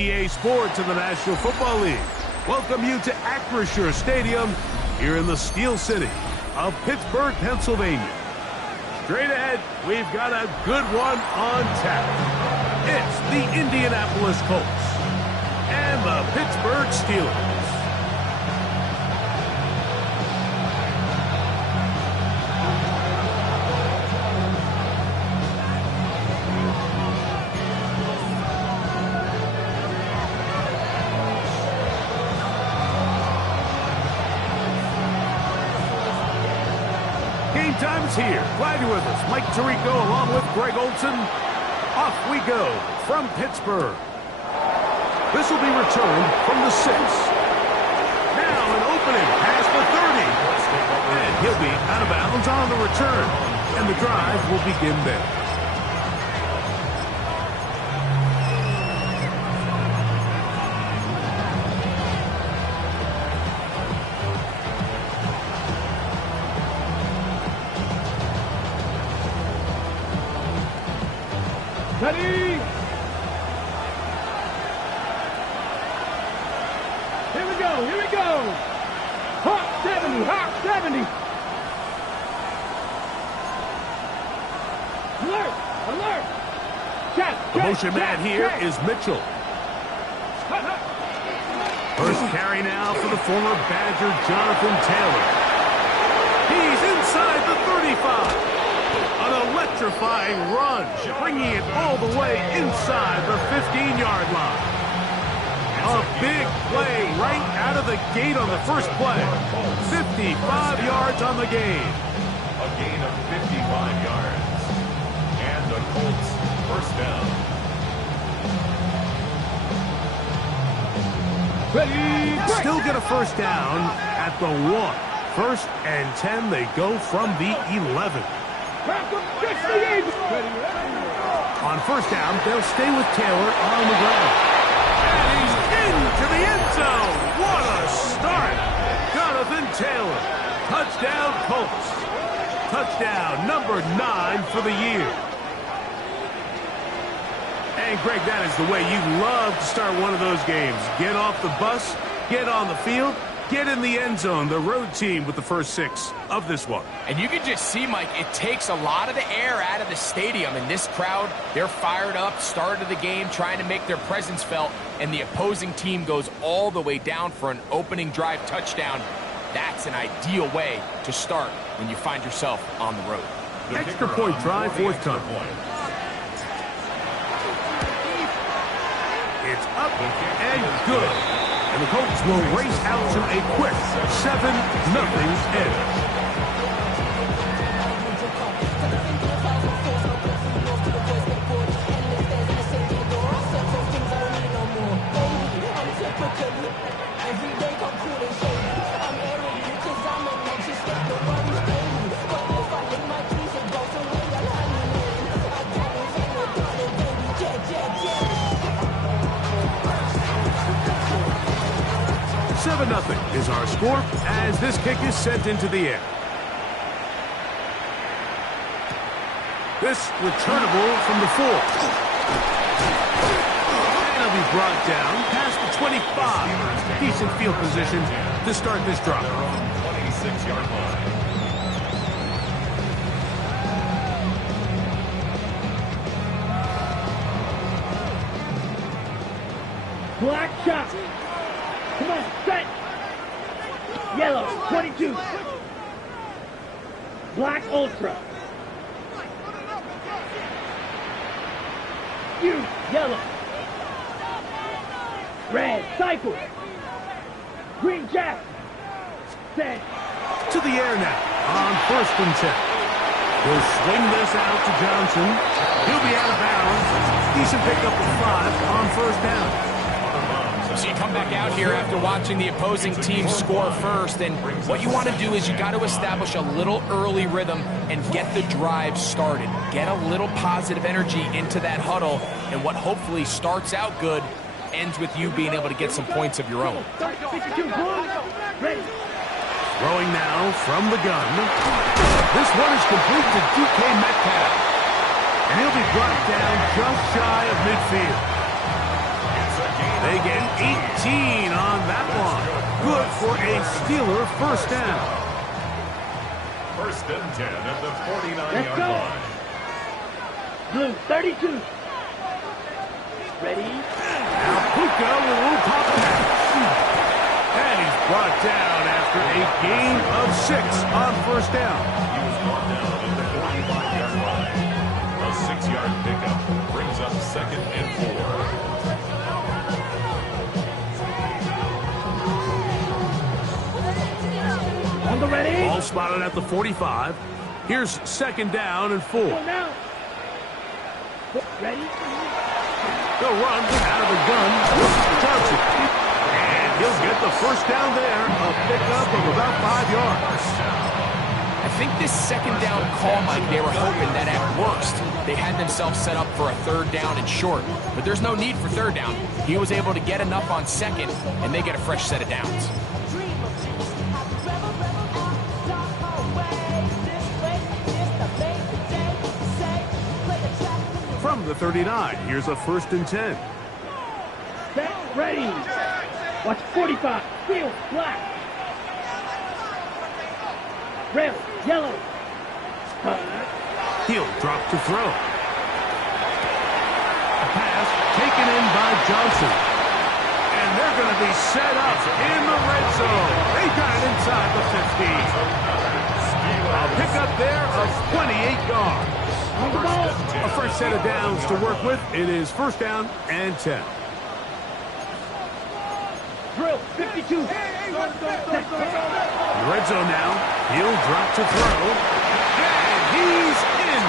EA Sports in the National Football League welcome you to Acrisure Stadium here in the Steel City of Pittsburgh, Pennsylvania. Straight ahead, we've got a good one on tap. It's the Indianapolis Colts and the Pittsburgh Steelers. Game time is here. Glad you're with us. Mike Tirico along with Greg Olson. Off we go from Pittsburgh. This will be returned from the 6. Now an opening past the 30. And he'll be out of bounds on the return. And the drive will begin there. Ready? Here we go, here we go. Hot 70, hot 70. Alert, alert. Check, The motion man here is Mitchell. First carry now for the former Badger, Jonathan Taylor. He's inside the 35. An electrifying run, bringing it all the way inside the 15-yard line. A big play right out of the gate on the first play. 55 yards on the gain. A gain of 55 yards. And the Colts first down. Ready? Still get a first down at the 1. First and 10, they go from the 11. On first down, they'll stay with Taylor on the ground. And he's into the end zone. What a start. Jonathan Taylor. Touchdown, Colts. Touchdown number 9 for the year. And, Greg, that is the way you love to start one of those games. Get off the bus, get on the field, get in the end zone. The road team with the first 6 of this one. And you can just see, Mike, it takes a lot of the air out of the stadium. And this crowd, they're fired up, start of the game, trying to make their presence felt. And the opposing team goes all the way down for an opening drive touchdown. That's an ideal way to start when you find yourself on the road. Extra point try, forthcoming. It's up and good. And the Colts will race out to a quick 7-0 edge. Nothing is our score as this kick is sent into the air. This returnable from the 4. And it'll be brought down past the 25. Decent field position to start this drive. 26-yard line. Black shot. Come on, set. Yellow, 22. Black ultra. You, yellow. Red, cycle. Green jack. Set. To the air now on first and 10. He'll swing this out to Johnson. He'll be out of bounds. Decent pickup of 5 on first down. So you come back out here after watching the opposing team score first, and what you want to do is you got to establish a little early rhythm and get the drive started. Get a little positive energy into that huddle, and what hopefully starts out good ends with you being able to get some points of your own. Throwing now from the gun. This one is complete to DK Metcalf. And he'll be brought down just shy of midfield. It's a gain They get 18 on that one. Good for a Steeler first down. First and 10 at the 49-yard Let's go. line. Blue 32. Ready? Now Puka with a little pop pass. And he's brought down after a gain of 6 on first down. He was brought down at the 45-yard line. A 6-yard pickup brings up second and 4. On the ready? Ball spotted at the 45. Here's second down and 4. Go now. Ready? They'll run out of the gun. Johnson. And he'll get the first down there. A pickup of about 5 yards. I think this second down call, Mike, they were hoping that at worst they had themselves set up for a third down and short. But there's no need for third down. He was able to get enough on second, and they get a fresh set of downs. From the 39, here's a first and 10. Set. Ready. Watch 45. Field. Black. Red. Yellow. He'll drop to throw. A pass taken in by Johnson. And they're going to be set up in the red zone. They got it inside the 15. A pickup there of 28 yards. On the ball. A fresh set of downs to work with. It is first down and 10. Drill. 52. In the red zone now. He'll drop to throw. And he's in.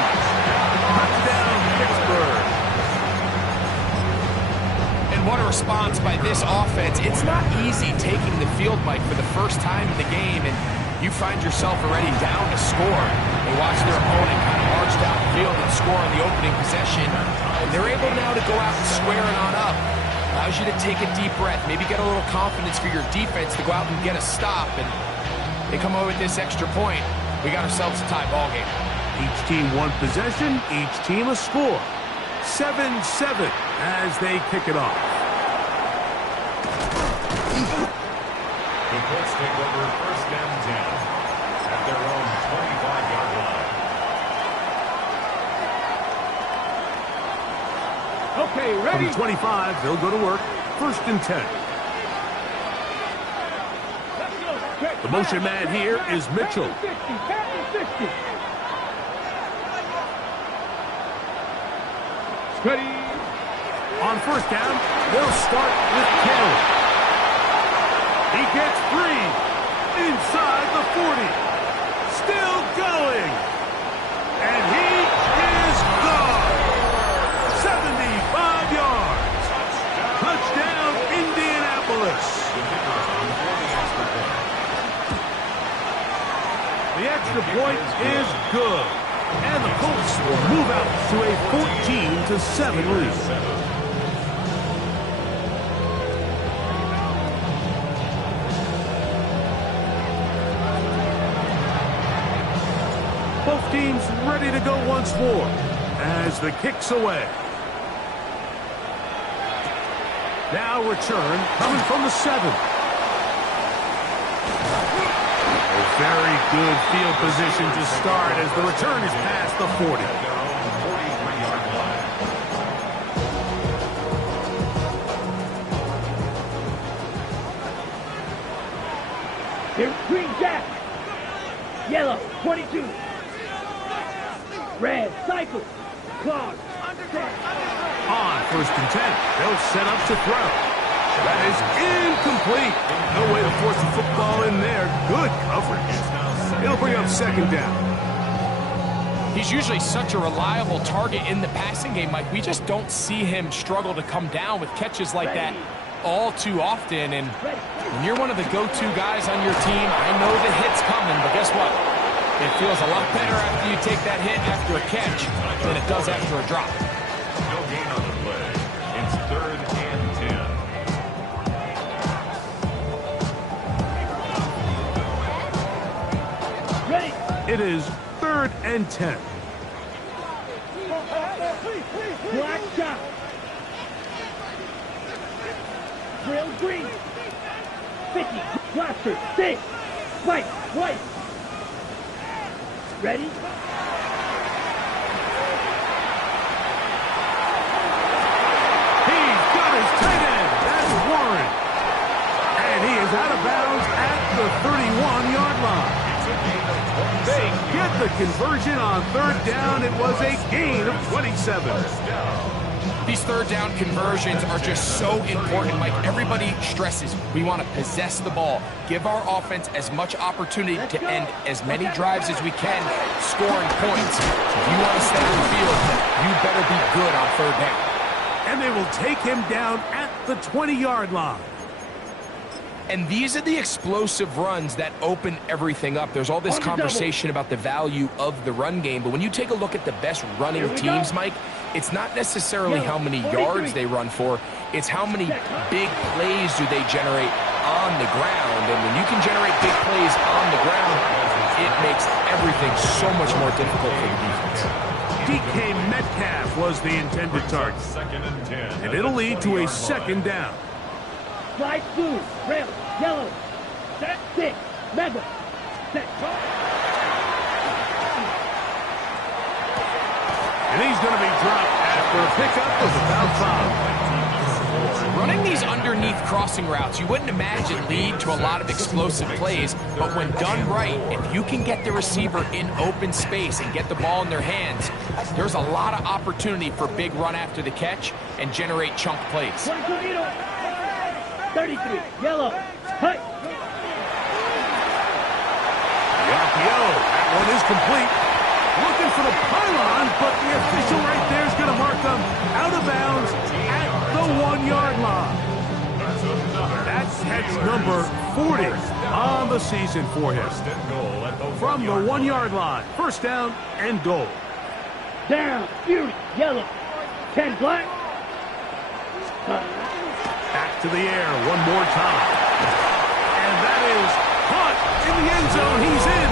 Touchdown, Pittsburgh. And what a response by this offense. It's not easy taking the field, Mike, for the first time in the game, and you find yourself already down to score. They watch their opponent kind of march downfield and score on the opening possession, and they're able now to go out and square it on up. Allows you to take a deep breath, maybe get a little confidence for your defense to go out and get a stop, and they come away with this extra point. We got ourselves a tie ball game. Each team one possession, each team a score. 7-7 as they kick it off. The Colts take over first and 10 at their own 25-yard line. Okay, ready? From 25, they'll go to work. First and 10. The motion man here is Mitchell. 50, 50. Ready? On first down, they'll start with Kelly. He gets free inside the 40. Still going. And he is gone. 75 yards. Touchdown, Indianapolis. The extra point is good. And the Colts will move out to a 14-7 lead. Both teams ready to go once more as the kick's away. Now return coming from the 7. A very good field position to start as the return is past the 40. Here's green jack. Yellow, 22. Red, cycle. Clock. On first and 10, they'll set up to throw. That is incomplete. No way to force the football in there. Good coverage. It'll bring up second down. He's usually such a reliable target in the passing game, Mike. We just don't see him struggle to come down with catches like that all too often. And when you're one of the go-to guys on your team, I know the hit's coming, but guess what? It feels a lot better after you take that hit after a catch than it does after a drop. No gain on the play. It's third and 10. Ready? It is third and 10. Black shot. Drill green. 50. Blaster. 6. White. White. Ready? He's got his tight end. That's Warren. And he is out of bounds at the 31-yard line. They get the conversion on third down. It was a gain of 27. These third down conversions are just so important, Mike. Everybody stresses we want to possess the ball, give our offense as much opportunity to end as many drives as we can, scoring points. If you want to stay on the field, you better be good on third down. And they will take him down at the 20-yard line. And these are the explosive runs that open everything up. There's all this conversation about the value of the run game, but when you take a look at the best running teams, Mike, it's not necessarily how many yards they run for, it's how many big plays do they generate on the ground. And when you can generate big plays on the ground, it makes everything so much more difficult for the defense. DK Metcalf was the intended target. And it'll lead to a second down. Slide blue, rail, yellow, set 6, mega, set. And he's going to be dropped after a pickup of about 5. Running these underneath crossing routes, you wouldn't imagine lead to a lot of explosive plays, but when done right, if you can get the receiver in open space and get the ball in their hands, there's a lot of opportunity for big run after the catch and generate chunk plays. 33, yellow, hey. That one is complete. Looking for the pylon, but the official right there is going to mark them out of bounds at the 1-yard line. That's catch number 40 on the season for him. From the 1-yard line, first down and goal. Down, Fury, yellow, 10 black. Back to the air one more time. And that is caught in the end zone. He's in.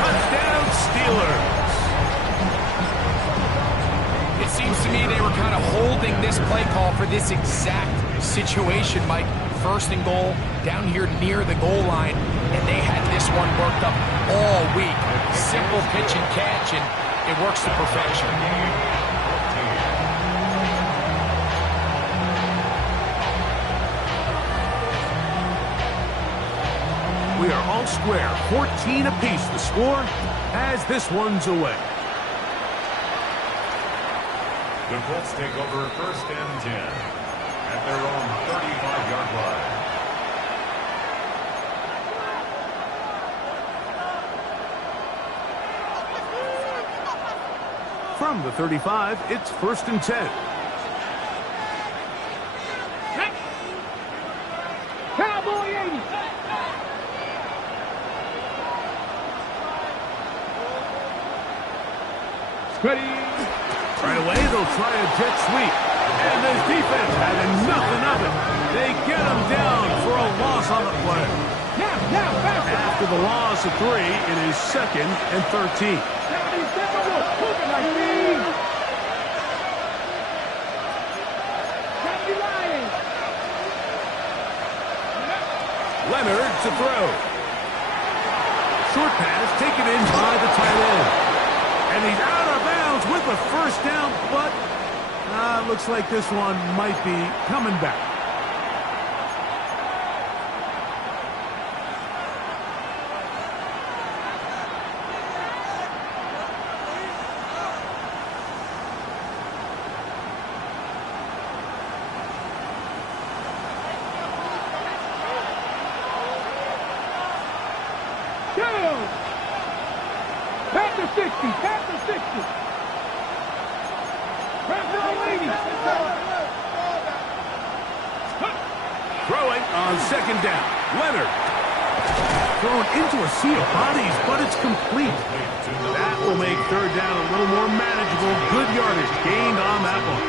Touchdown, Steelers. It seems to me they were kind of holding this play call for this exact situation, Mike. First and goal, down here near the goal line, and they had this one worked up all week. Simple pitch and catch, and it works to perfection. We are all square, 14 apiece the score as this one's away. The Colts take over first and 10 at their own 35-yard line. From the 35, it's first and 10. Cowboy 80. Ready. Right away, they'll try a jet sweep. And this defense having nothing of it. They get him down for a loss on the play. Now, faster. After the loss of 3, it is second and 13. Leonard to throw. Short pass taken in by the tight end. And he's out of bounds with the first down, but looks like this one might be coming back. Panther 60, Panther 60. Panther 80. Throwing on second down. Leonard. Thrown into a sea of bodies, but it's complete. That will make third down a little more manageable. Good yardage gained on that one.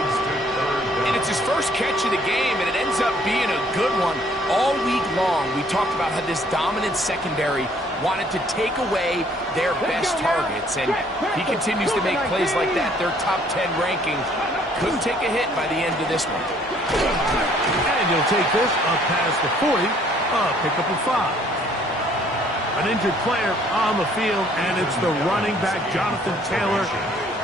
And it's his first catch of the game, and it ends up being a good one. All week long, we talked about how this dominant secondary wanted to take away their best targets, and he continues to make plays like that. Their top 10 ranking could take a hit by the end of this one. And he'll take this up past the 40, pickup of 5. An injured player on the field, and it's the running back, Jonathan Taylor.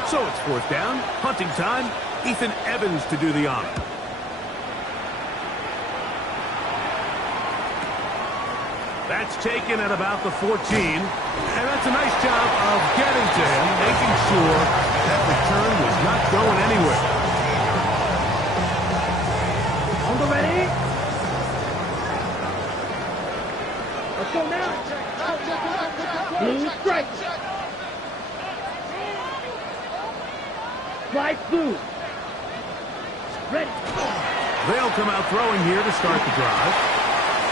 So it's 4th down, punting time. Ethan Evans to do the honor. That's taken at about the 14, and that's a nice job of getting to him, making sure that return was not going anywhere. On the ready. Let's go now. Blue strike. Fly blue. Ready. They'll come out throwing here to start the drive.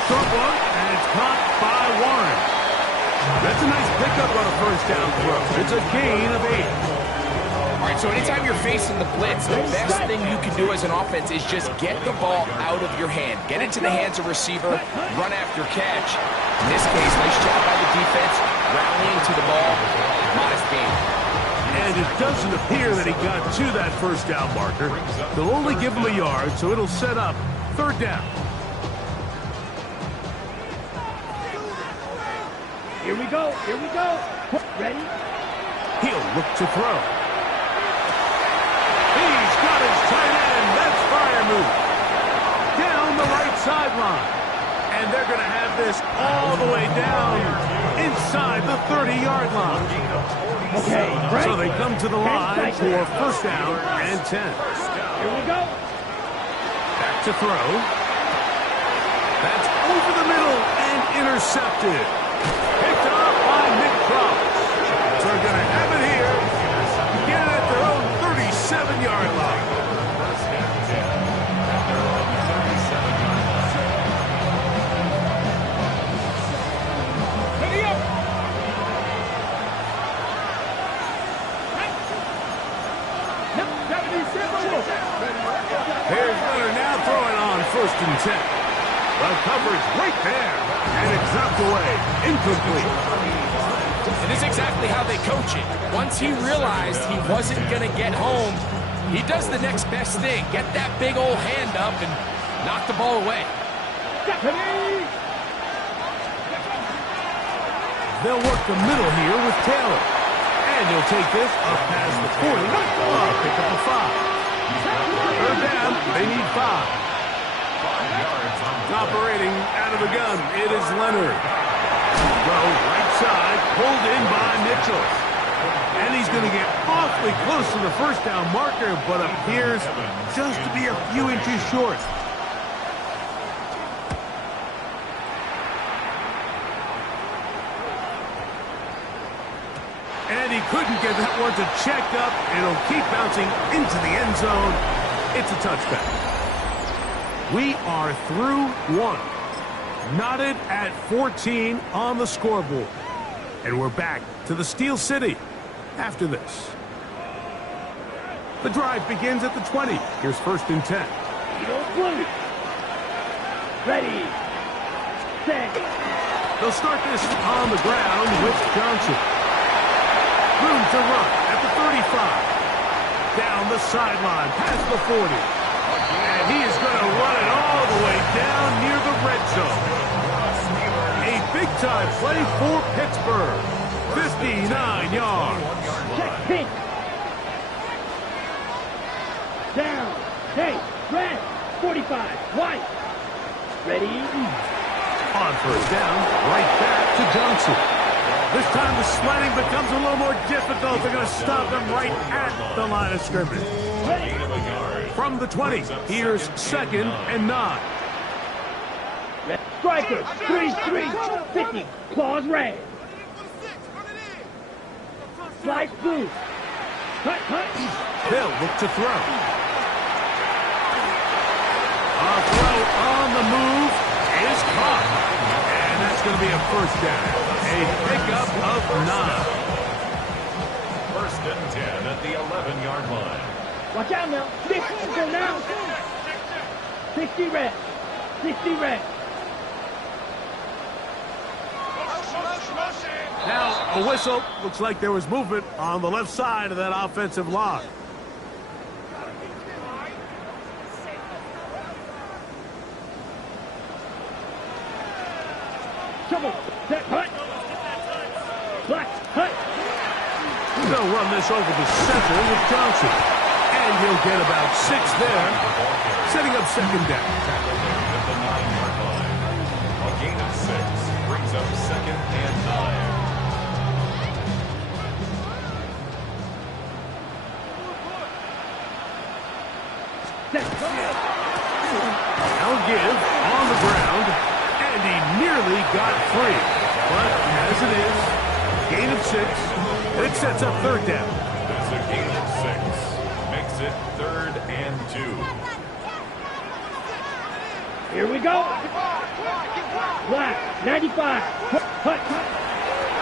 Short one, and it's caught by Warren. That's a nice pickup on a 1st down throw. It's a gain of 8. All right, so anytime you're facing the blitz, the best thing you can do as an offense is just get the ball out of your hand. Get it to the hands of receiver, run after catch. In this case, nice job by the defense, rallying to the ball, modest gain. And it doesn't appear that he got to that 1st down marker. They'll only give him a yard, so it'll set up 3rd down. Here we go. Here we go. Ready? He'll look to throw. He's got his tight end. That's fire move. Down the right sideline. And they're going to have this all the way down inside the 30-yard line. Okay, right. So they come to the line for 1st down and 10. Here we go. Back to throw. That's over the middle and intercepted. Picked up by Nick Cross. So they're going to have it here. Get it at their own 37-yard line. Ready up. Here's Leonard now throwing on 1st and 10. The coverage right there. And it's knocked away. Incomplete. And this is exactly how they coach it. Once he realized he wasn't going to get home, he does the next best thing. Get that big old hand up and knock the ball away. They'll work the middle here with Taylor. And he'll take this up past the 40. Pick up a 5. 3rd down. They need 5. Operating out of the gun, it is Leonard. Go right side, pulled in by Mitchell. And he's going to get awfully close to the 1st down marker, but appears just to be a few inches short. And he couldn't get that one to check up. It'll keep bouncing into the end zone. It's a touchback. We are through 1. Knotted at 14 on the scoreboard. And we're back to the Steel City after this. The drive begins at the 20. Here's 1st and 10. Ready. Set. They'll start this on the ground with Johnson. Room to run at the 35. Down the sideline, past the 40. And he is going to run it all the way down near the red zone. A big-time play for Pittsburgh. 59 yards. Check pin. Down. Hey, red. 45. White. Ready. On 1st down, right back to Johnson. This time the sledding becomes a little more difficult. They're going to stop them right at the line of scrimmage. From the 20, here's 2nd and 9. Striker, 3-3, 50, claws red. Slice blue. Cut. They'll look to throw. A throw on the move is caught. And that's going to be a 1st down. A pickup of 9. 1st and 10 at the 11-yard line. Watch out now. 60, go now. 60 red. 60 red. Now, a whistle. Looks like there was movement on the left side of that offensive line. Trouble. Set. Hut. Black. Hut. They'll run this over the center with Johnson. And he'll get about 6 there, setting up second down. Tackle there at the 9-yard line. A gain of 6 brings up second and 9. Now give on the ground, and he nearly got free. But as it is, gain of 6, and it sets up third down. That's a gain of 6. Makes it 3rd and 2. Here we go. Black. 95. Hut.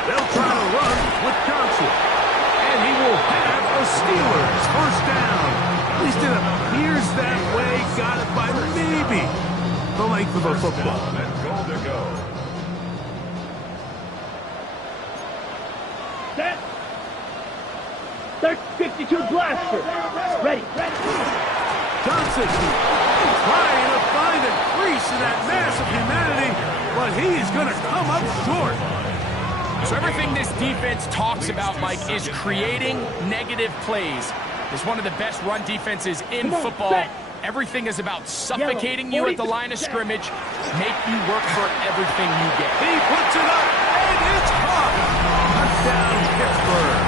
They'll try to run with Johnson. And he will have a Steelers first down. At least it appears that way. Got it by maybe the length of a football. And goal to go. Set. 52 blaster. Ready. Johnson trying to find a crease in that mass of humanity, but he's going to come up short. So everything this defense talks about, Mike, is creating negative plays. It's one of the best run defenses in football. Everything is about suffocating you at the line of scrimmage, make you work for everything you get. He puts it up, and it's caught. Touchdown, Pittsburgh.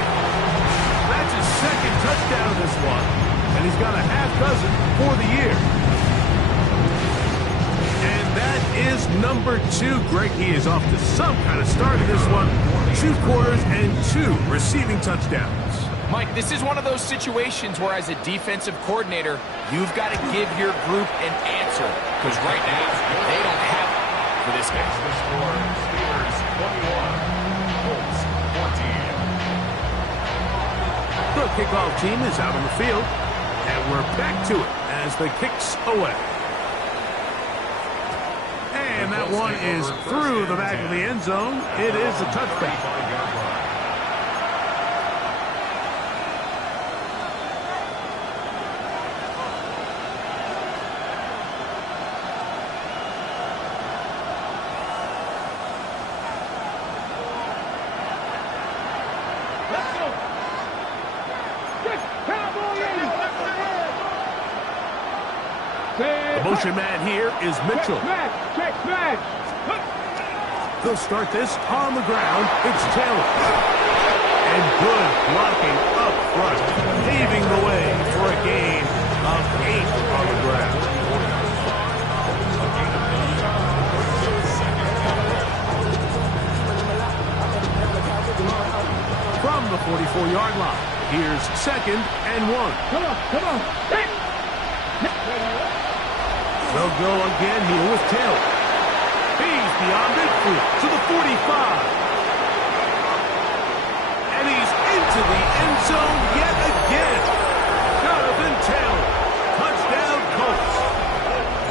That's his second touchdown this one, and he's got a half dozen for the year. And that is number 2. Greg, he is off to some kind of start in this one. 2 quarters and 2 receiving touchdowns. Mike, this is one of those situations where as a defensive coordinator, you've got to give your group an answer. Because right now, they don't have it for this game. The score, Steelers 21, Colts 14. The kickoff team is out on the field, and we're back to it as the kick's away. And that one is through the back of the end zone. It is a touchback. The motion man here is Mitchell. Check smash. They'll start this on the ground. It's Taylor. And good blocking up front, paving the way for a gain of 8 on the ground. From the 44-yard line, here's second and 1. Come on. They'll go again here with Taylor. He's beyond midfield to the 45. And he's into the end zone yet again. Jonathan Taylor. Touchdown, Colts.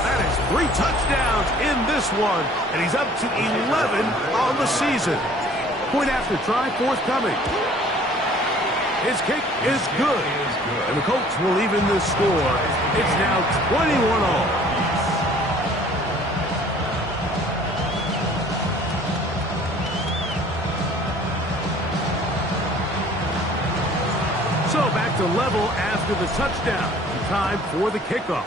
That is 3 touchdowns in this one, and he's up to 11 on the season. Point after try forthcoming. His kick is good. And the Colts will even the score. It's now 21 all. So back to level after the touchdown. Time for the kickoff.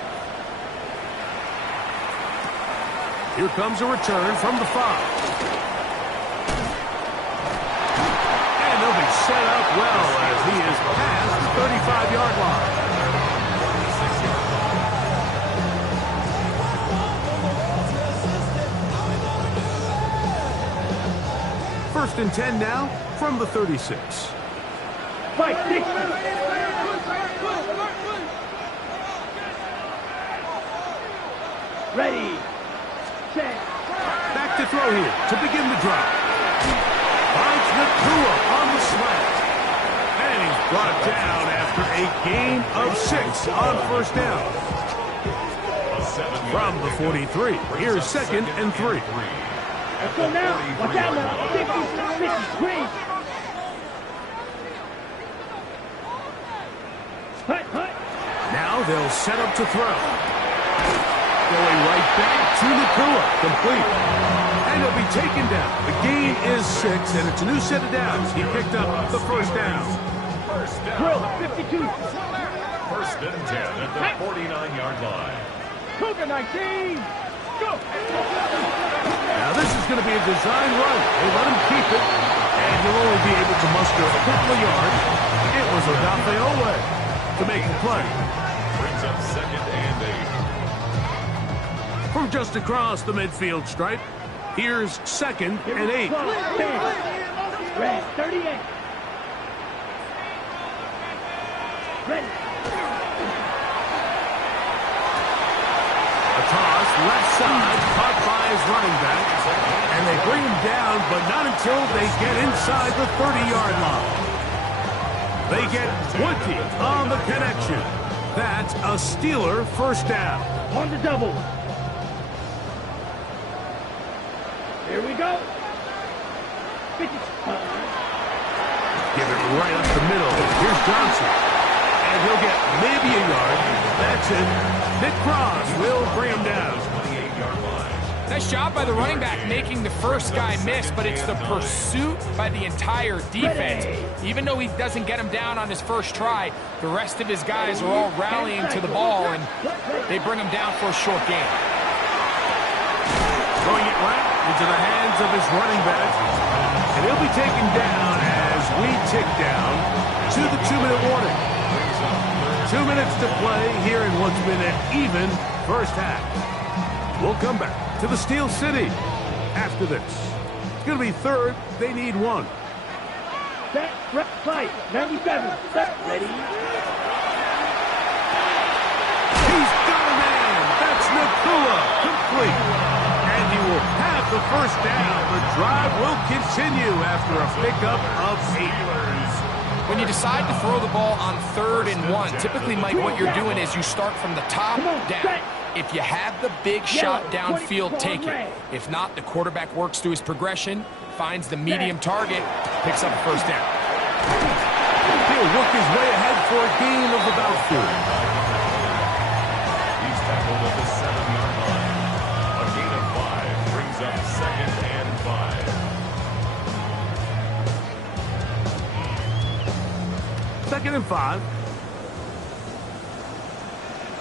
Here comes a return from the 5. And they'll be set up well as he is past the 35-yard line. First and 10 now from the 36. Fight, six. Ready, set. Back to throw here to begin the drive. Finds Nakua on the slant. And he's brought down after a gain of 6 on first down. From the 43, here's second and 3. Let's go now. Watch out now. 53. Now they'll set up to throw. Going right back to Nakua. Complete. And he'll be taken down. The gain is 6, and it's a new set of downs. He picked up the first down. Drill, 52. First and 10 at the 49-yard line. Cougar 19. Go. Now this is going to be a design run. They let him keep it, and he'll only be able to muster a couple of yards. It was Odafe Owe to make the play. Brings up second and 8. From just across the midfield stripe, here's second and 8. Red, 38. Ready. A toss, left side, caught by his running back. And they bring him down, but not until they get inside the 30-yard line. They get 20 on the connection. That's a Steeler first down. On the double. Here we go. 50. Give it right up the middle. Here's Johnson. And he'll get maybe a yard. That's it. Nick Cross will bring him down. 28-yard line. Nice job by the running back making the first guy miss, but it's the pursuit by the entire defense. Even though he doesn't get him down on his first try, the rest of his guys are all rallying to the ball, and they bring him down for a short gain. Throwing it right into the hands of his running back. And he'll be taken down as we tick down to the 2-minute warning. 2 minutes to play here in what's been an even first half. We'll come back to the Steel City after this. It's going to be third. They need 1. Set, rep, fight. 97. Set, ready. He's got a man. That's Nakua. Complete. And he will have the first down. The drive will continue after a pickup of 8. When you decide to throw the ball on 3rd and 1, typically, Mike, what you're doing is you start from the top down. If you have the big shot downfield, take it. If not, the quarterback works through his progression, finds the medium target, picks up a first down. He'll work his way ahead for a gain of about 4. He's tackled at the 7-yard line. A gain of 5 brings up second and 5. Second and 5.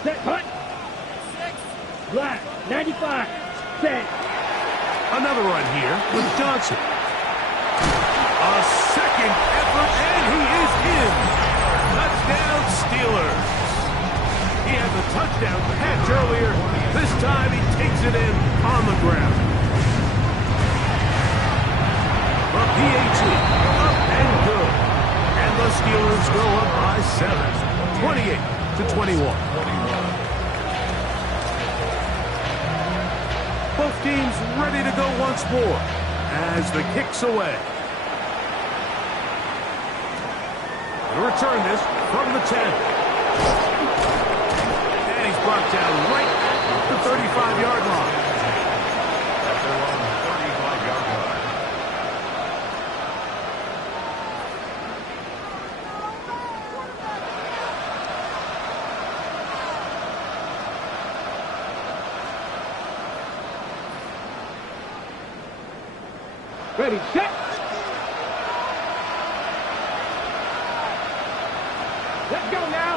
Set, punt. Black, 95. Set. Another run here with Johnson. A second effort, and he is in. Touchdown, Steelers. He had the touchdown catch earlier. This time he takes it in on the ground. The PAT, up and good. And the Steelers go up by 7, 28-21. Both teams ready to go once more as the kick's away. He'll return this from the 10. And he's brought down right at the 35-yard line. At their own 35-yard line. Ready, set. Let's go now.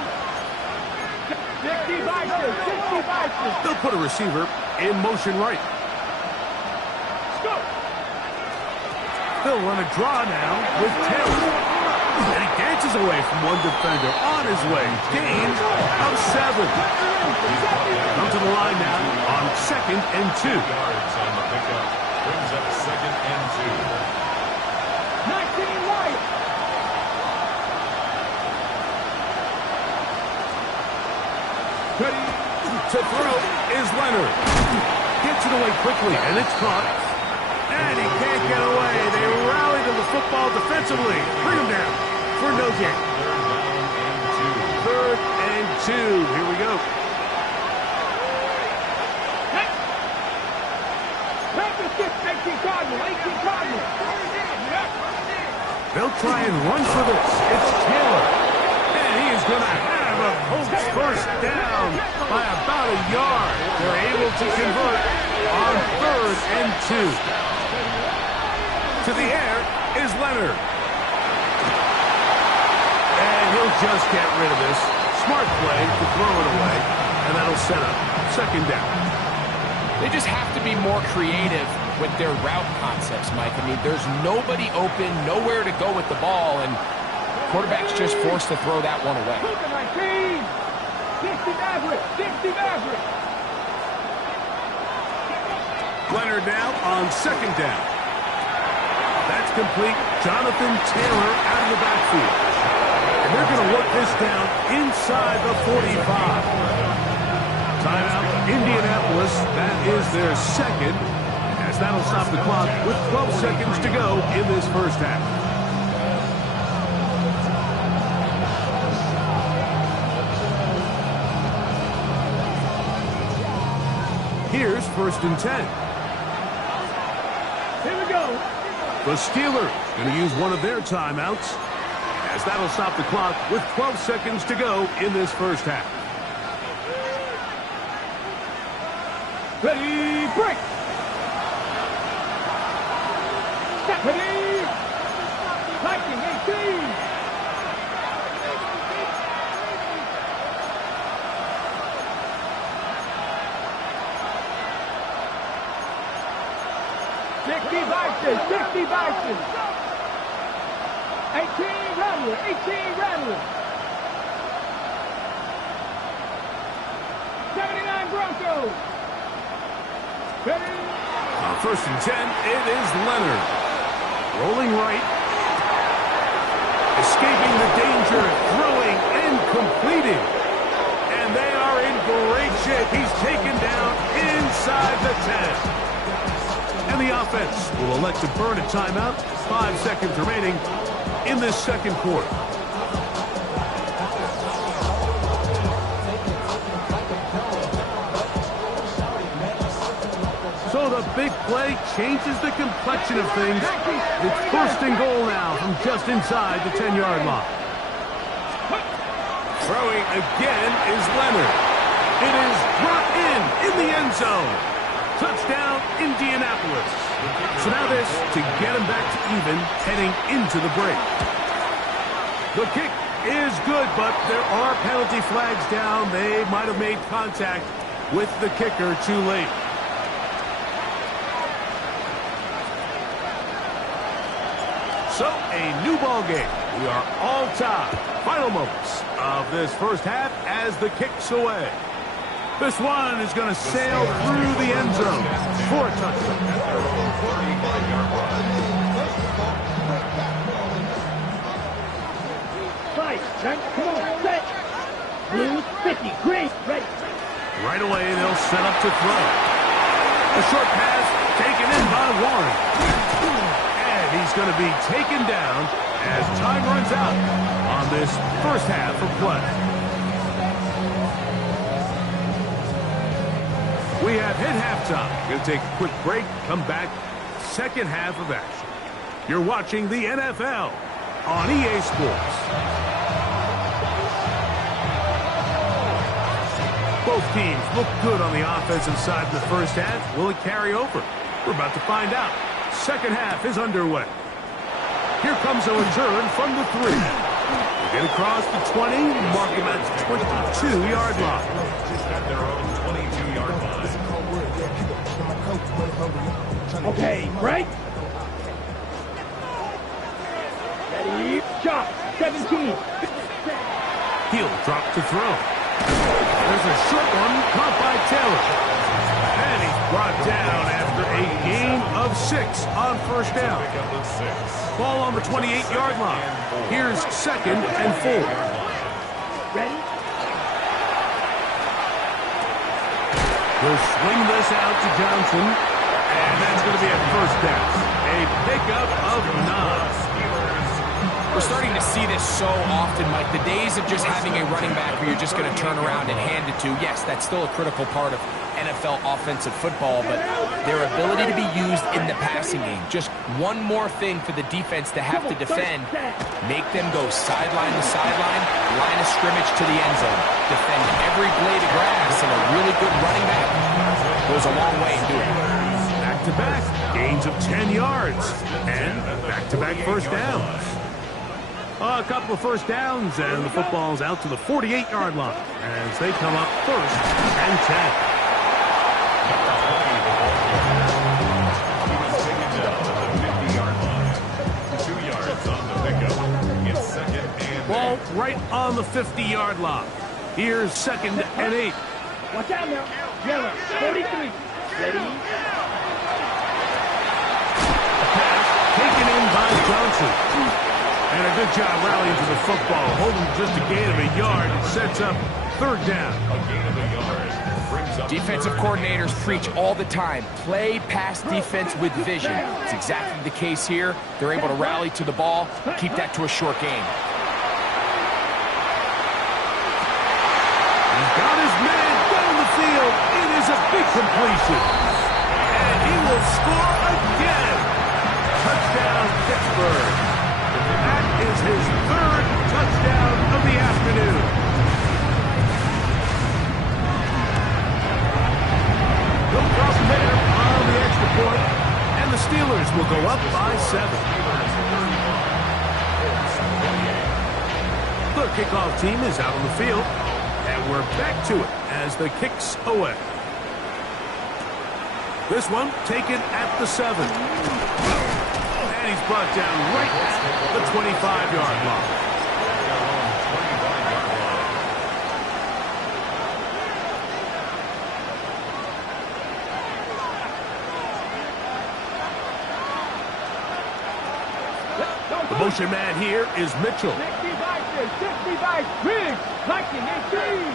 60 Bison, 60 Bison. They'll put a receiver in motion right. Let's go. They'll run a draw now with Taylor. And he dances away from one defender on his way. Gain of 7. Come to the line now on 2nd and 2. Yards on the pickup. Brings up second and 2. 19 White. Ready to throw is Leonard. Gets it away quickly, and it's caught. And he can't get away. They rally to the football defensively. Bring him down for no gain. 3rd and 2. Here we go. They'll try and run for this. It's Taylor. And he is going to have a Colts first down by about a yard. They're able to convert on 3rd and 2. To the air is Leonard. And he'll just get rid of this. Smart play to throw it away, and that'll set up 2nd down. They just have to be more creative with their route concepts, Mike. I mean, there's nobody open, nowhere to go with the ball, and quarterback's just forced to throw that one away. 60 Maverick, 60 Maverick. Leonard now on 2nd down. That's complete. Jonathan Taylor out of the backfield. And they're going to work this down inside the 45. Timeout, Indianapolis. That is their 2nd, as that'll stop the clock with 12 seconds to go in this first half. Here's 1st and 10. Here we go. The Steelers going to use one of their timeouts, as that'll stop the clock with 12 seconds to go in this first half. Ready, break. Step ready. Viking 18. Sixty Bison. 18 Rattler. 18 Rattler. 79 Broncos. Ready. On 1st and 10, it is Leonard. Rolling right. Escaping the danger. Throwing and completing. And they are in great shape. He's taken down inside the 10. And the offense will elect to burn a timeout. 5 seconds remaining in this 2nd quarter. So the big play changes the complexion of things. It's 1st and goal now from just inside the 10-yard line. Throwing again is Leonard. It is brought in the end zone. Touchdown, Indianapolis. So now this to get him back to even heading into the break. The kick is good, but there are penalty flags down. They might have made contact with the kicker too late. So a new ball game. We are all tied. Final moments of this first half as the kick's away. This one is going to sail through the end zone for a touchdown. Fight, come on, set. Blue 50, green, ready. Right away, they'll set up to throw. A short pass taken in by Warren. And he's going to be taken down as time runs out on this first half of play. We have hit halftime. Going to take a quick break, come back, 2nd half of action. You're watching the NFL on EA Sports. Both teams look good on the offensive side in the first half. Will it carry over? We're about to find out. 2nd half is underway. Here comes a return from the 3. They get across the 20, mark him at the 22-yard line. Just at their own 22-yard line. Okay, break. Ready, shot, 17. He'll drop to throw. There's a short one caught by Taylor. And he's brought down after a gain of 6 on 1st down. Ball on the 28-yard line. Here's 2nd and 4. Ready? He'll swing this out to Johnson. And that's going to be a 1st down. A pickup of 9. We're starting to see this so often, Mike. The days of just having a running back where you're just going to turn around and hand it to, yes, that's still a critical part of NFL offensive football, but their ability to be used in the passing game, just one more thing for the defense to have to defend, make them go sideline to sideline, line of scrimmage to the end zone, defend every blade of grass, and a really good running back goes a long way in doing it. back-to-back gains of 10 yards and back-to-back first downs. A couple of first downs, and the football's out to the 48-yard line as they come up first and 10. He was taken down at the 50-yard line. 2 yards on the pickup. It's second and Ball right on the 50-yard line. Here's second and 8. Watch out now. Yellow, 43. Ready? Pass taken in by Johnson. And a good job rallying to the football, holding just a gain of a yard. It sets up third down. a gain of a yard. Brings up Defensive coordinators preach all the time, play pass defense with vision. It's exactly the case here. They're able to rally to the ball, keep that to a short game. He's got his man down the field. It is a big completion. And he will score again. Touchdown, Pittsburgh. That is his third touchdown of the afternoon. No problem there on the extra point. And the Steelers will go up by 7. The kickoff team is out on the field. And we're back to it as the kick's away. This one taken at the 7. And he's brought down right at the 25-yard line. The motion man here is Mitchell. 60 Riggs, liking and team.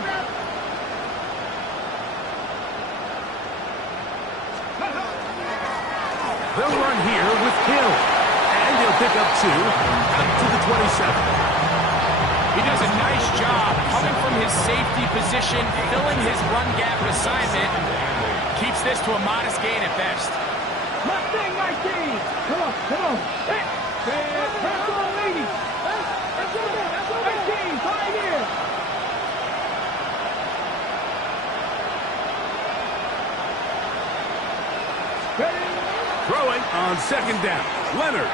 They'll run here with Hill. And he'll pick up 2 out to the 27. He does a nice job coming from his safety position, filling his run gap assignment. Keeps this to a modest gain at best. Mustang 19. Come on. Hey, press on, ladies. 19, pioneer. Ready? Throwing on second down. Leonard.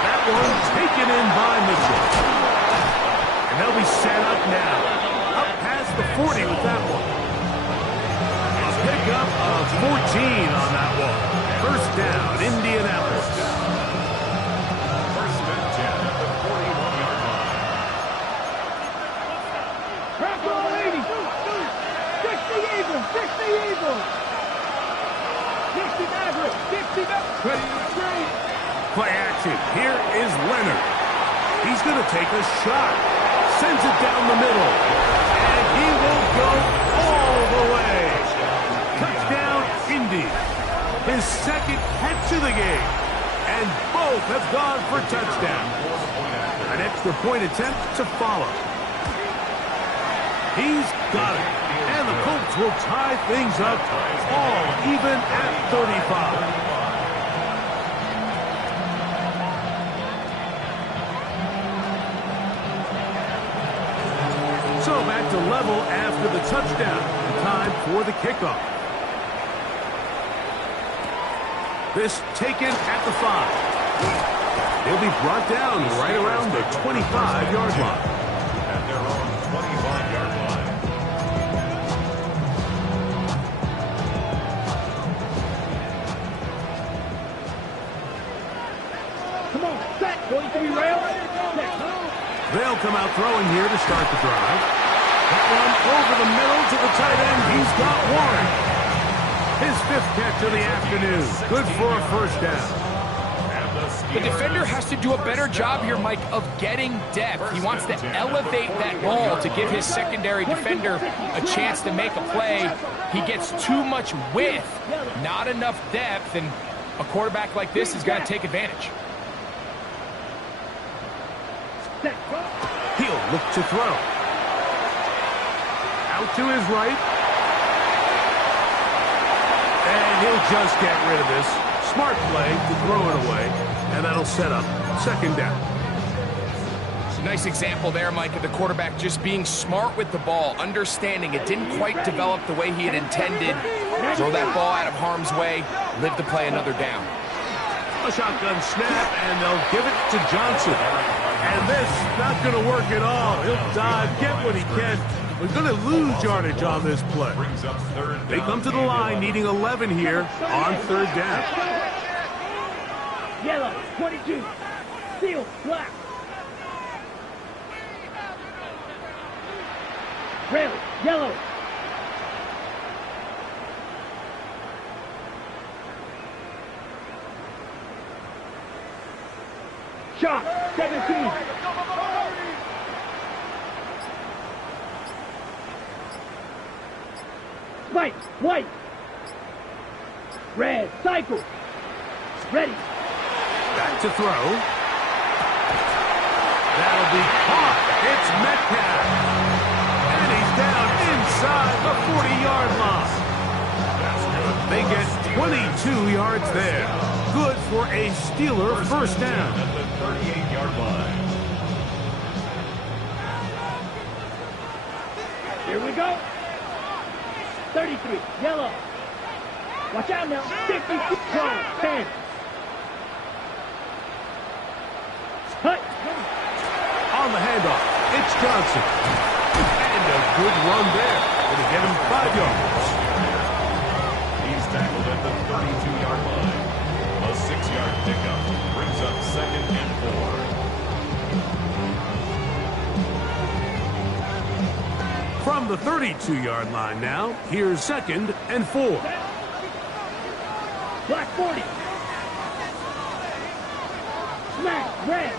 That one taken in by Mitchell. And they'll be set up now. Up past the 40 with that one. A pickup of 14 on that one. First down, Indianapolis. First and 10 at the 41-yard line. Press on, ladies. 60 Eagles. 60 Maverick. 60 Maverick. Ready to straight. Play action. Here is Leonard. He's going to take a shot. Sends it down the middle. And he will go all the way. Touchdown, Indy. His second catch of the game. And both have gone for touchdown. An extra point attempt to follow. He's got it. And the Colts will tie things up all even at 35. So back to level after the touchdown. Time for the kickoff. This taken at the 5. He'll be brought down right around the 25-yard line. At their own 25-yard line. Come on, set. Going to be railed. Set. They'll come out throwing here to start the drive. That one over the middle to the tight end. He's got Warren. His 5th catch of the afternoon. Good for a first down. The defender has to do a better job here, Mike, of getting depth. He wants to elevate that ball to give his secondary defender a chance to make a play. He gets too much width, not enough depth, and a quarterback like this is going to take advantage. He'll look to throw. Out to his right. And he'll just get rid of this. Smart play to throw it away. And that'll set up second down. Nice example there, Mike, of the quarterback just being smart with the ball, understanding it didn't quite develop the way he had intended. Throw that ball out of harm's way, live to play another down. A shotgun snap, and they'll give it to Johnson. And this not going to work at all. He'll dive, get what he can. We're going to lose yardage on this play. They come to the line needing 11 here on third down. Yellow, 22. Seal, black. Red, yellow. Shot, 17. Spike, white. Red, cycle. Ready. Back to throw. That'll be caught. It's Metcalf. And he's down inside the 40-yard line. They get 22 yards there. Good for a Steeler first down. At the 38-yard line. Here we go. 33, yellow. Watch out now. 50, 10. Hut. On the handoff, it's Johnson. And a good run there. Going to get him 5 yards. He's tackled at the 32-yard line. A 6-yard pickup brings up 2nd and 4. From the 32-yard line now, here's 2nd and 4. Black 40. Smack, red.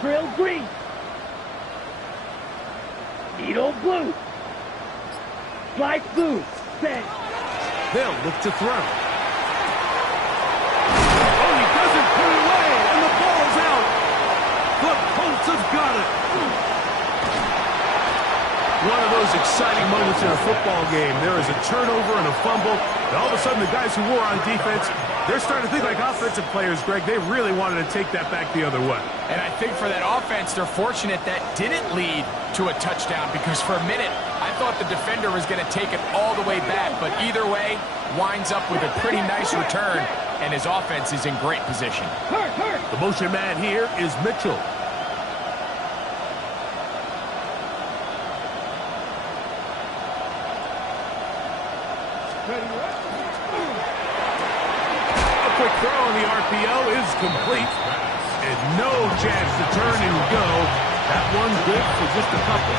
Drill green. Needle blue. Slice blue. Set. They'll look to throw. Oh, he doesn't put it away, and the ball is out. The Colts have got it. One of those exciting moments in a football game. There is a turnover and a fumble, and all of a sudden the guys who were on defense, they're starting to think like offensive players, Greg. They really wanted to take that back the other way. And I think for that offense, they're fortunate that didn't lead to a touchdown, because for a minute, I thought the defender was going to take it all the way back. But either way, winds up with a pretty nice return, and his offense is in great position. The motion man here is Mitchell. A quick throw on the RPO is complete. And no chance to turn and go. That one good for just a couple.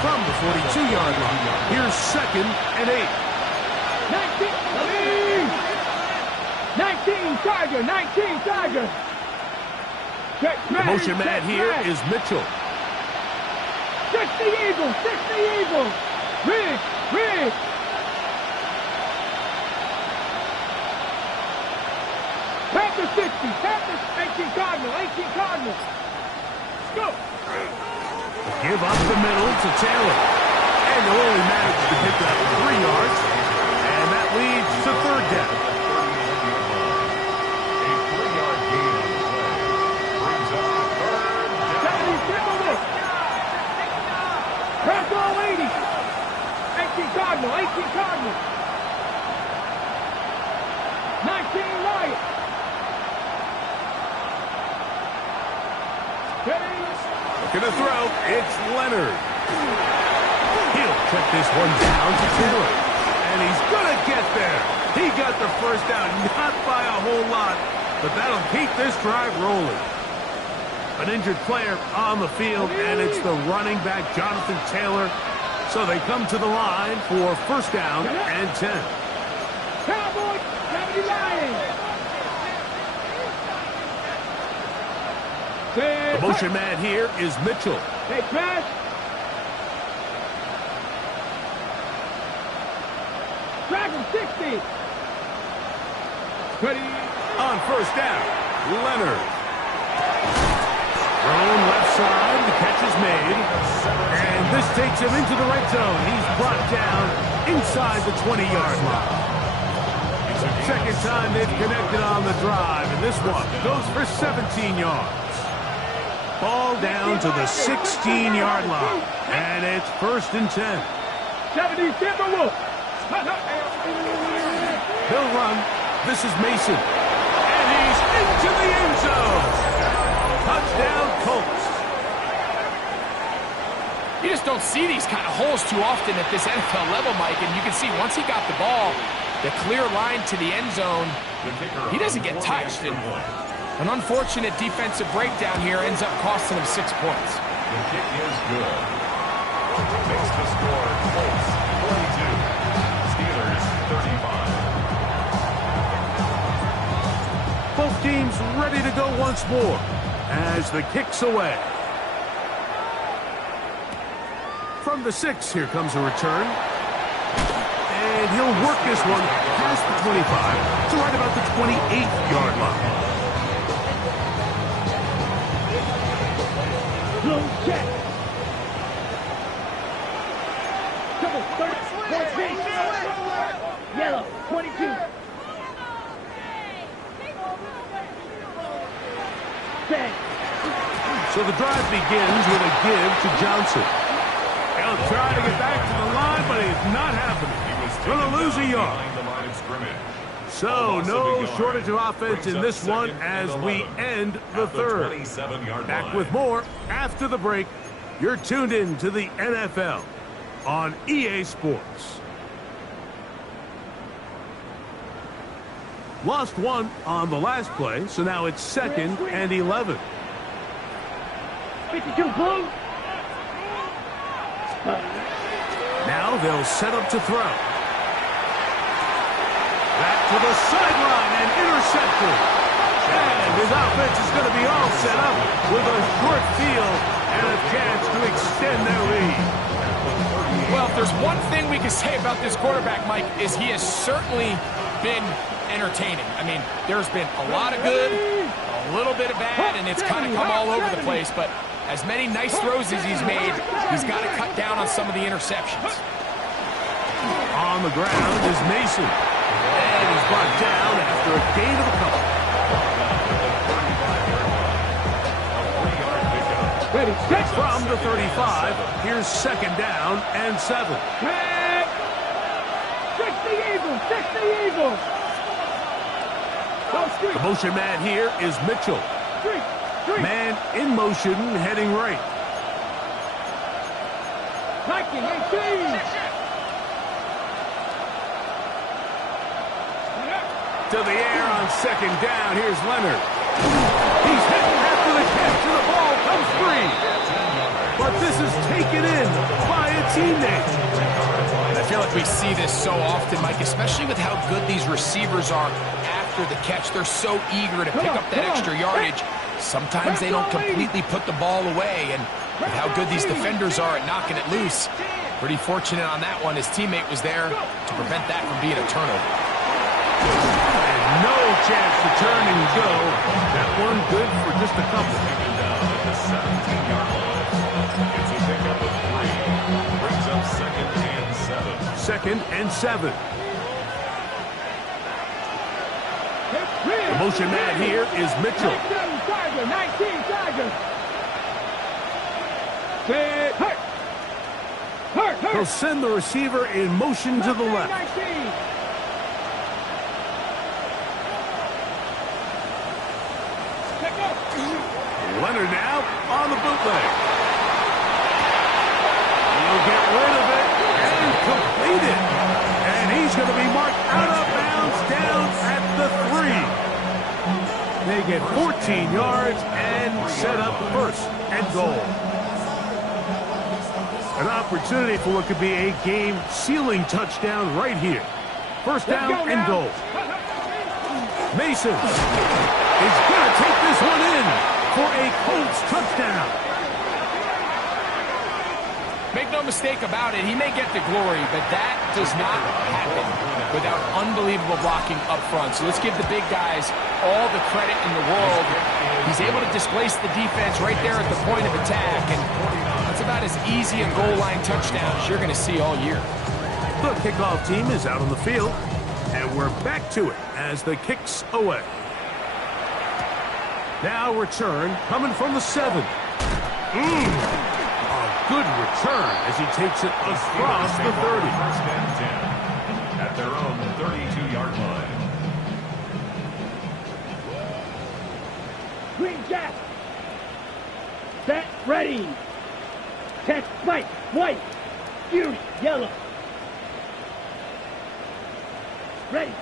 From the 42-yard line, here's 2nd and 8. 19, Tiger, 19, Tiger. The motion man here is Mitchell. 60 Eagles, 60 Eagles. Rig. Panther 60, Panther 18 Cardinal, 18 Cardinal. Let's go. Give up the middle to Taylor. And they'll only manage to pick up 3 yards. And that leads to third down. A 3-yard gain on the play brings up third down. Press all 80. 18 Cardinal, 18 Cardinal. 19 Riot. Looking to throw, it's Leonard. He'll check this one down to Taylor. And he's going to get there. He got the first down, not by a whole lot, but that'll keep this drive rolling. An injured player on the field, and it's the running back, Jonathan Taylor. So they come to the line for first down and 10. Cowboys, 79. The motion man here is Mitchell. Hey, Trash. Dragon 60. Ready on first down. Leonard. Thrown left side. The catch is made. And this takes him into the red zone. He's brought down inside the 20-yard line. Second time they've connected on the drive, and this one goes for 17 yards. Ball down to the 16-yard line, and it's 1st and 10. 70 Timberwolves. He'll run. This is Mason. And he's into the end zone. Touchdown, Colts. You just don't see these kind of holes too often at this NFL level, Mike, and you can see once he got the ball, the clear line to the end zone, he doesn't get touched. And an unfortunate defensive breakdown here ends up costing him 6 points. The kick is good. Makes the score Colts 42, Steelers 35. Both teams ready to go once more as the kick's away. From the 6, here comes a return. And he'll work this one past the 25 to right about the 28-yard line. Blue check. Double 30. Yellow 22. Set. So the drive begins with a give to Johnson. He'll try to get back to the line, but it's not happening. Going to lose a yard. So no shortage of offense in this one as we end the third. Back with more after the break. You're tuned in to the NFL on EA Sports. Lost one on the last play, so now it's 2nd and 11. 52 blue. Now they'll set up to throw. Back to the sideline and intercepted. And his offense is going to be all set up with a short field and a chance to extend their lead. Well, if there's one thing we can say about this quarterback, Mike, is he has certainly been entertaining. I mean, there's been a lot of good, a little bit of bad, and it's kind of come all over the place. But as many nice throws as he's made, he's got to cut down on some of the interceptions. On the ground is Mason. And he's brought down after a gain of a couple. Ready, set. From the 35, here's 2nd down and 7. Red. 60 Eagles. 60 Eagles. The motion man here is Mitchell. Man in motion, heading right. Nike 18. To the air on 2nd down. Here's Leonard. He's heading after the catch, and the ball comes free. But this is taken in by a teammate. I feel like we see this so often, Mike, especially with how good these receivers are after the catch. They're so eager to pick up that extra yardage. Sometimes they don't completely put the ball away, and with how good these defenders are at knocking it loose, pretty fortunate on that one. His teammate was there to prevent that from being a turnover. And no chance to turn and go. That one good for just a couple. The 17-yard line. It's a pickup of 3. Brings up 2nd and 7. 2nd and 7. The motion man here is Mitchell. 19 Tiger. Hurt. He'll send the receiver in motion to the left. 19. Leonard now on the bootleg. He'll get rid of it and complete it. And he's going to be marked out of bounds down at the 3. They get 14 yards and set up 1st and goal. An opportunity for what could be a game-sealing touchdown right here. 1st down and goal. Mason is going to take this one in for a Colts touchdown. Make no mistake about it, he may get the glory, but that does not happen without unbelievable blocking up front. So let's give the big guys all the credit in the world. He's able to displace the defense right there at the point of attack, and that's about as easy a goal line touchdown as you're going to see all year. The kickoff team is out on the field. And we're back to it as the kick's away. Now return coming from the 7. A good return as he takes it across the 30. First and 10 at their own 32-yard line. Green Jack. Set, ready. Catch, spike, white, fury, yellow. Ready.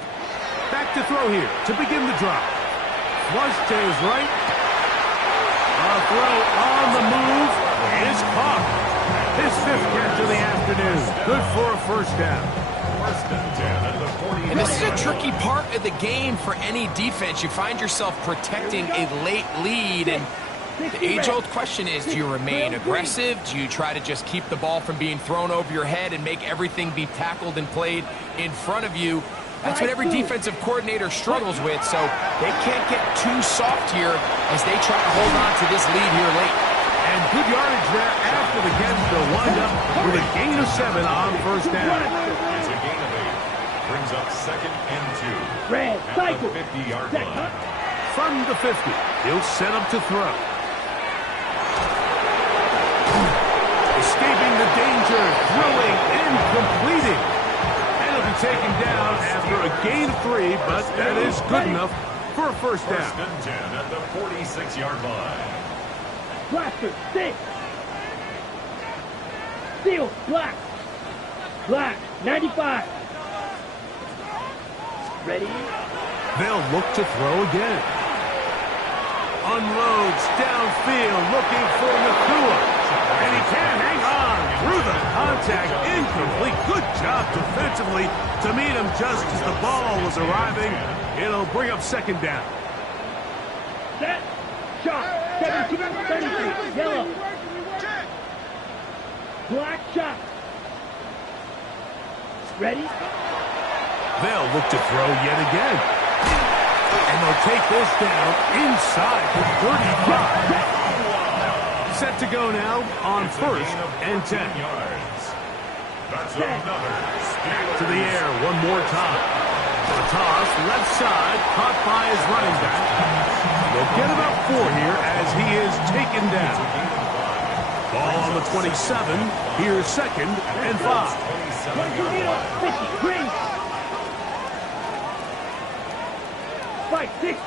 Back to throw here to begin the drive. Flush to his right. A throw on the move is caught. His 5th catch of the afternoon. Good for a first down. First and 10 at the 40. And this is a tricky part of the game for any defense. You find yourself protecting a late lead, and the age-old question is, do you remain aggressive? Do you try to just keep the ball from being thrown over your head and make everything be tackled and played in front of you? That's what every defensive coordinator struggles with, so they can't get too soft here as they try to hold on to this lead here late. And good yardage there after the catch. They'll wind up with a gain of 7 on first down. It's a gain of 8. Brings up 2nd and 2. Red, At cycle. the 50-yard line. From the 50, he'll set up to throw. Escaping the danger, throwing and completing. And he'll be taken down after a gain of 3, but that is good enough for a first down. First and 10 at the 46-yard line. Blaster, 6. Steel, black. Black, 95. Ready. They'll look to throw again. Unloads downfield, looking for Nakua. And he can hang on through the contact. Incomplete. Good job defensively to meet him just as the ball was arriving. It'll bring up 2nd down. Set. Shot. 17-33. Yellow. Black shot. Ready. They'll look to throw yet again. And they'll take this down inside the 35. Set to go now on 1st and 10. That's another steal. To the air one more time. A toss left side caught by his running back. They'll get about 4 here as he is taken down. Ball on the 27. Here's 2nd and 5. 50. Green. Spike 60.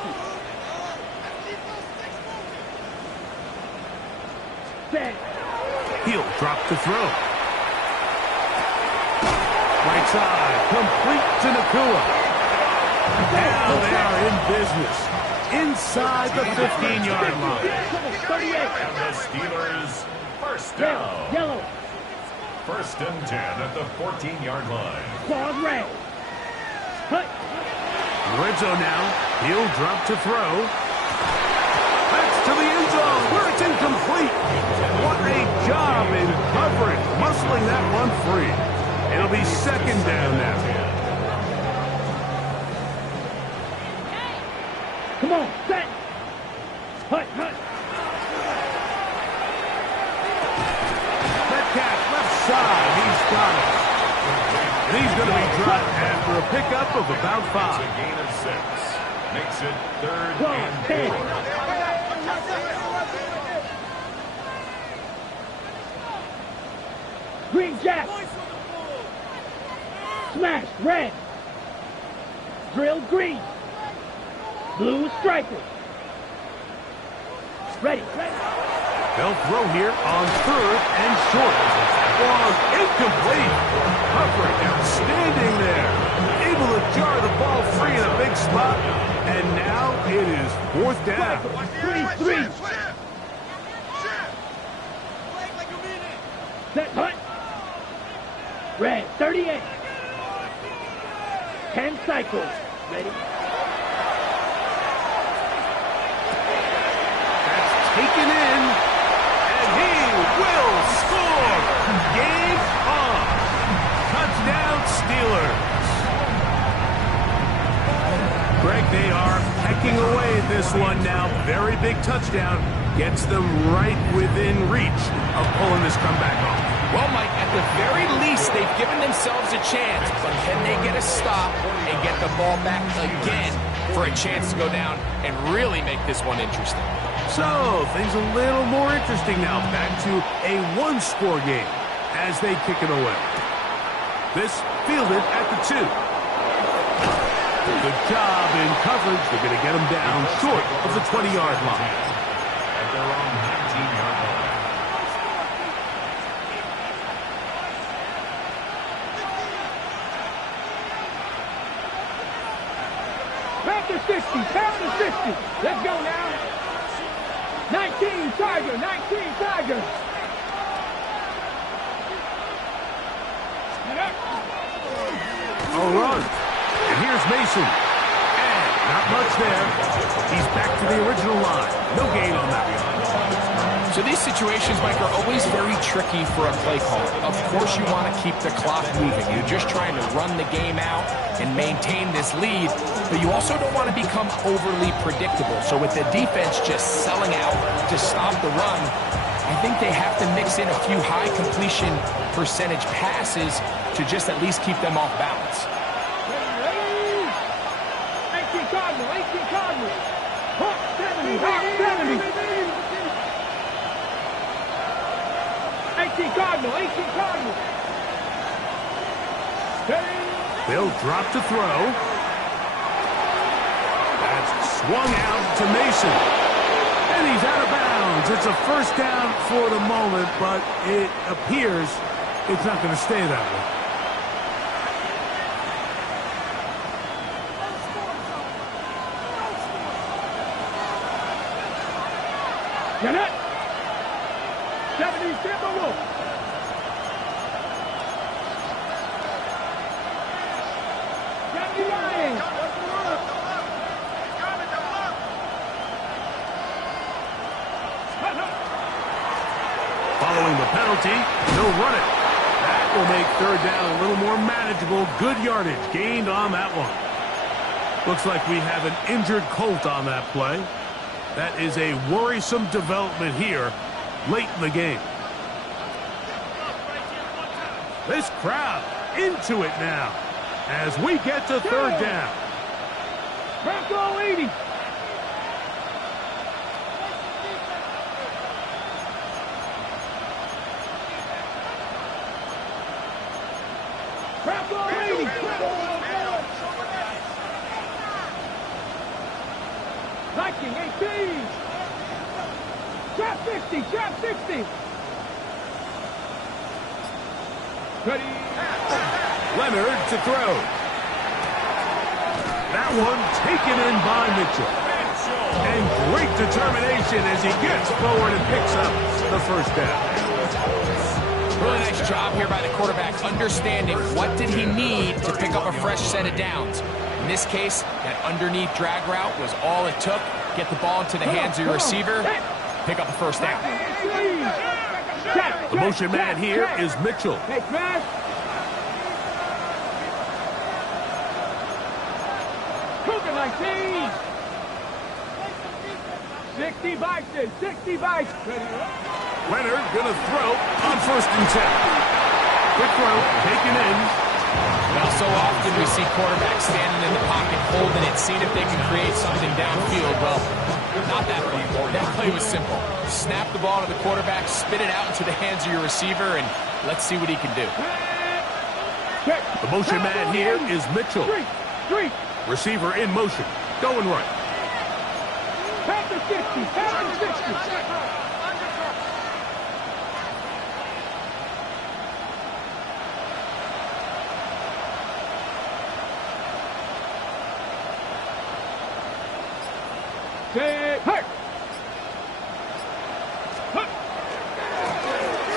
Set. He'll drop to throw. Right side, complete to Nakua. Now they are in business. Inside the 15-yard line. 38. And the Steelers first Red. down. Yellow. First and 10 at the 14-yard line. Claws red. Hut. Red zone now. He'll drop to throw. That's to the end zone where it's incomplete. What a job in coverage, muscling that one free. It'll be 2nd down now. Come on, set. Hut. Metcalf left side. He's got it. And he's going to be dropped after a pickup of about 5. It's a gain of 6. Makes it 3rd and 10. 4. Green Jack. Smash red. Drill green. Blue striker. Ready. They'll throw here on 3rd and short. Ball incomplete. Coverage outstanding there. Able to jar the ball free in a big spot. And now it is 4th down. 3. Set hut. Red 38. 10 cycles. Ready. Taken in, and he will score. Game on. Touchdown, Steelers. Greg, they are pecking away at this one now. Very big touchdown. Gets them right within reach of pulling this comeback off. Well, Mike, at the very least, they've given themselves a chance, but can they get a stop and get the ball back again for a chance to go down and really make this one interesting? So, things a little more interesting now. Back to a one-score game as they kick it away. This fielded at the 2. Good job in coverage. They're going to get them down short of the 20-yard line. At their own 19-yard line. Pound to 60, pound to 60. Let's go now. 19 Tiger, 19 Tiger. A run. And here's Mason. And not much there. He's back to the original line. No gain on that one. So these situations, Mike, are always very tricky for a play caller. Of course you want to keep the clock moving. You're just trying to run the game out and maintain this lead, but you also don't want to become overly predictable. So with the defense just selling out to stop the run, I think they have to mix in a few high completion percentage passes to just at least keep them off balance. 18 Cardinal, 18 Cardinal. Hawk 70, Hawk 70. 18 Cardinal, 18 Cardinal. They'll drop to throw. That's swung out to Mason. And he's out of bounds. It's a first down for the moment, but it appears it's not going to stay that way. Get it. 70 Timberwolves. Following the penalty, they'll run it. That will make third down a little more manageable. Good yardage gained on that one. Looks like we have an injured Colt on that play. That is a worrisome development here late in the game. This crowd into it now as we get to third down. Bronco 80. Bronco 80. Viking 18. Trap 60, trap 60. Ready. Leonard to throw. That one taken in by Mitchell. And great determination as he gets forward and picks up the first down. Really nice job here by the quarterback, understanding what did he need to pick up a fresh set of downs. In this case, that underneath drag route was all it took. Get the ball into the hands of your receiver, pick up a first down. The motion man here is Mitchell. Hey, smash. Cougar 19. 60 Bison, 60 Bison. Leonard gonna throw on 1st and 10. Quick throw, taken in. Well, so often we see quarterbacks standing in the pocket, holding it, seeing if they can create something downfield. Well, not that play. That play was simple. Snap the ball to the quarterback, spit it out into the hands of your receiver, and let's see what he can do. The motion man here is Mitchell. Three. Receiver in motion, going right. Pass to 60, pass to 60. Hey.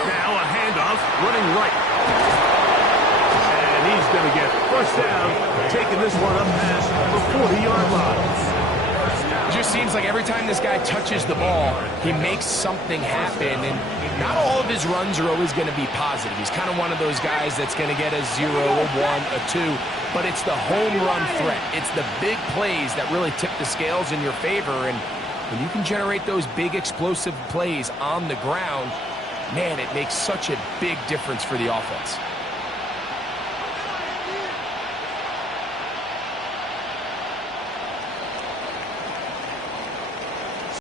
Now a handoff, running right. And he's going to get first down, taking this one up past the 40-yard line. It just seems like every time this guy touches the ball, he makes something happen, and not all of his runs are always going to be positive. He's kind of one of those guys that's going to get a 0, a 1, a 2, but it's the home run threat. It's the big plays that really tip the scales in your favor, and when you can generate those big explosive plays on the ground, man, it makes such a big difference for the offense.